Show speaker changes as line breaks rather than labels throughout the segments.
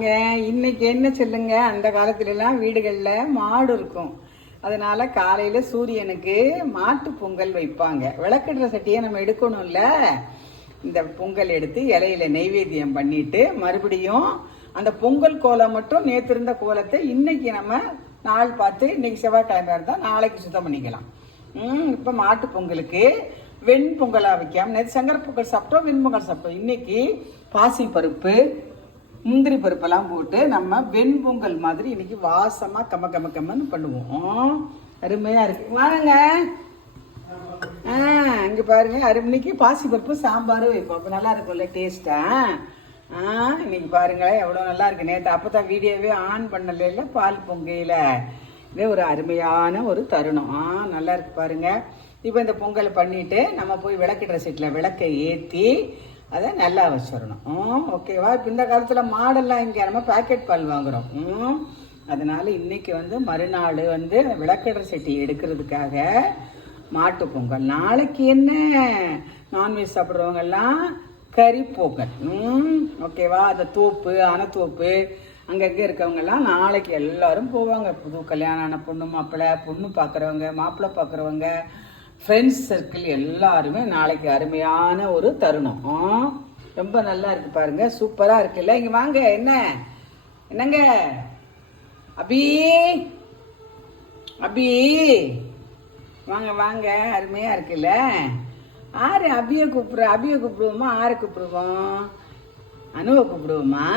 வாங்க இன்னைக்கு என்ன சொல்லுங்க? அந்த காலத்திலலாம் வீடுகளில் மாடு இருக்கும். அதனால காலையில சூரியனுக்கு மாட்டு பொங்கல் வைப்பாங்க. விளக்கடுற சட்டியை நம்ம எடுக்கணும்ல. இந்த பொங்கல் எடுத்து இலையில நெய்வேத்தியம் பண்ணிட்டு மறுபடியும் அந்த பொங்கல் கோலம் மட்டும் நேற்று இருந்த கோலத்தை இன்னைக்கு நம்ம நாள் பார்த்து இன்னைக்கு செவ்வாய்க்கிழமை இருந்தா நாளைக்கு சுத்தம் பண்ணிக்கலாம். ம் இப்போ மாட்டு பொங்கலுக்கு வெண் பொங்கலா வைக்காம நேற்று சங்கர பொங்கல் சாப்பிட்டோம் வெண்பொங்கல் சாப்பிட்டோம். இன்னைக்கு பாசி பருப்பு முந்திரி பருப்பெல்லாம் போட்டு நம்ம வெண்பொங்கல் மாதிரி இன்னைக்கு வாசமா கம கம கம்மன்னு பண்ணுவோம். அருமையா இருக்கு. வாங்க. ஆ இங்க பாருங்க. அருமைக்கு பாசி பருப்பு சாம்பாரும் வைப்போம். அப்போ நல்லா இருக்கும்ல டேஸ்டா ஆ? இன்னைக்கு பாருங்களேன் எவ்வளோ நல்லா இருக்கு. நேற்று அப்போ தான் வீடியோவே ஆன் பண்ணல பால் பொங்கையில் இதே ஒரு அருமையான ஒரு தருணம். ஆ நல்லா இருக்கு பாருங்க. இப்போ இந்த பொங்கலை பண்ணிட்டு நம்ம போய் விளக்கிடுற சீட்டில் விளக்கை ஏற்றி அதை நல்லா வச்சிடணும். ம் ஓகேவா இப்போ இந்த காலத்தில் மாடெல்லாம் இங்கே நம்ம பேக்கெட் பால் வாங்குகிறோம் ம் அதனால இன்றைக்கி வந்து மறுநாள் வந்து விளக்கிடுற சட்டி எடுக்கிறதுக்காக மாட்டு பொங்கல். நாளைக்கு என்ன? நான்வெஜ் சாப்பிட்றவங்கெல்லாம் கறி பொங்கல் ம் ஓகேவா அந்த தோப்பு அனத்தோப்பு அங்கங்கே இருக்கவங்கெல்லாம் நாளைக்கு எல்லாரும் போவாங்க. புது கல்யாணம் ஆன பொண்ணு மாப்பிள்ளை பொண்ணு பார்க்குறவங்க மாப்பிள்ளை பார்க்குறவங்க ஃப்ரெண்ட்ஸ் சர்க்கிள் எல்லாருமே நாளைக்கு அருமையான ஒரு தருணம். ரொம்ப நல்லா இருக்கு பாருங்க. சூப்பராக இருக்குல்ல இங்கே வாங்க. என்ன? என்னங்க? அபி? அபி? வாங்க வாங்க. அருமையாக இருக்குல்ல ஆறு அபிய கூப்பிடுற அபிய கூப்பிடுவோமா? ஆறு கூப்பிடுவோம்? அனுவை கூப்பிடுவோமா?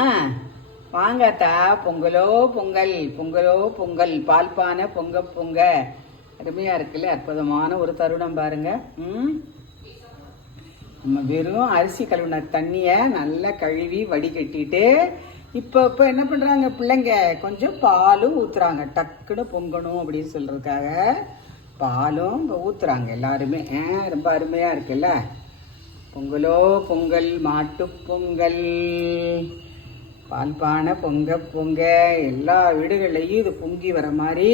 வாங்கத்தா பொங்கலோ பொங்கல். பொங்கலோ பொங்கல். பால் பானை பொங்க பொங்க. அருமையாக இருக்குல்ல? அற்புதமான ஒரு தருணம் பாருங்கள் நம்ம வெறும் அரிசி கழுவின தண்ணியை நல்லா கழுவி வடிகட்டிட்டு இப்போ இப்போ என்ன பண்ணுறாங்க பிள்ளைங்க? கொஞ்சம் பாலும் ஊற்றுறாங்க டக்குன்னு பொங்கணும் அப்படின்னு சொல்கிறதுக்காக பாலும் இப்போ ஊற்றுறாங்க எல்லாருமே. ஆ, ரொம்ப அருமையாக இருக்குல்ல? பொங்கலோ பொங்கல் மாட்டு பொங்கல் பால் பானை பொங்க பொங்க எல்லா வீடுகள்லையும் இது பொங்கி வர மாதிரி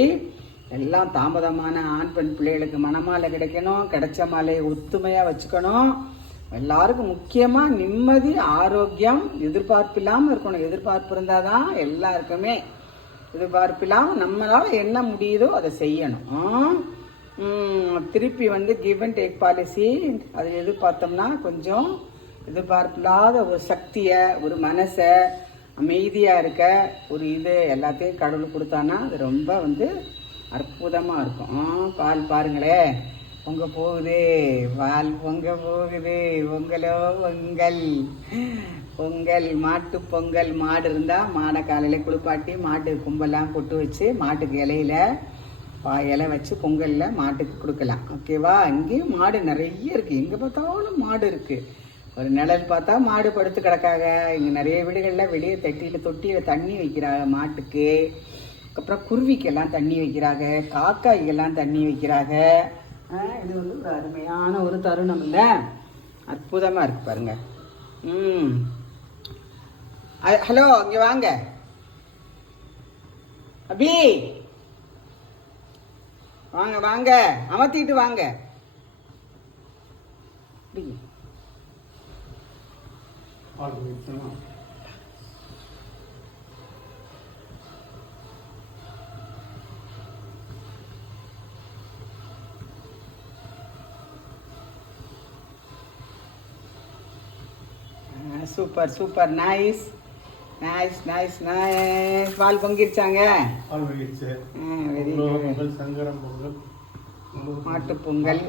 எல்லாம் தாமதமான ஆண் பெண் பிள்ளைகளுக்கு மனமாலை கிடைக்கணும் கிடைச்ச மாலையை ஒத்துமையாக வச்சுக்கணும். எல்லாருக்கும் முக்கியமாக நிம்மதி ஆரோக்கியம் எதிர்பார்ப்பு இல்லாமல் இருக்கணும். எதிர்பார்ப்பு இருந்தால் தான் எல்லாருக்குமே எதிர்பார்ப்பு இல்லாமல் நம்மளால் என்ன முடியுதோ அதை செய்யணும். திருப்பி வந்து கிவ் அண்ட் டேக் பாலிசி அது எதிர்பார்த்தோம்னா கொஞ்சம் எதிர்பார்ப்பில்லாத ஒரு சக்தியை ஒரு மனசை அமைதியாக இருக்க ஒரு இது எல்லாத்தையும் கடவுள் கொடுத்தானா அது ரொம்ப வந்து அற்புதமாக இருக்கும். ஆ, பால் பாருங்களே. பொங்க போகுது. பால் பொங்க போகுது. பொங்கலோ பொங்கல். பொங்கல் மாட்டு பொங்கல் மாடு இருந்தால் மாடை காலையில் குளிப்பாட்டி மாட்டு கும்பெல்லாம் கொட்டு வச்சு மாட்டுக்கு இலையில பா இலை வச்சு பொங்கலில் மாட்டுக்கு கொடுக்கலாம். ஓகேவா? இங்கேயும் மாடு நிறைய இருக்குது எங்கே பார்த்தாலும் மாடு இருக்குது ஒரு நிழல் பார்த்தா மாடு படுத்து கிடக்காங்க. இங்கே நிறைய வீடுகளில் வெளியே தட்டியில் தொட்டியில் தண்ணி வைக்கிறாங்க மாட்டுக்கு. அதுக்கப்புறம் குருவிக்கெல்லாம் தண்ணி வைக்கிறாங்க காக்காய்க்கெல்லாம் தண்ணி வைக்கிறாங்க. இது வந்து ஒரு அருமையான ஒரு தருணம் இல்லை? அற்புதமாக இருக்கு பாருங்க. ம். ஹலோ இங்கே வாங்க. அபி. வாங்க வாங்க. அமர்த்திட்டு வாங்க. அப்படி super super nice nice nice nice பால் பொங்கிருச்சாங்க?
பால் வகிச்சு
வெரி குட்.
மாட்டுப் பொங்கல்.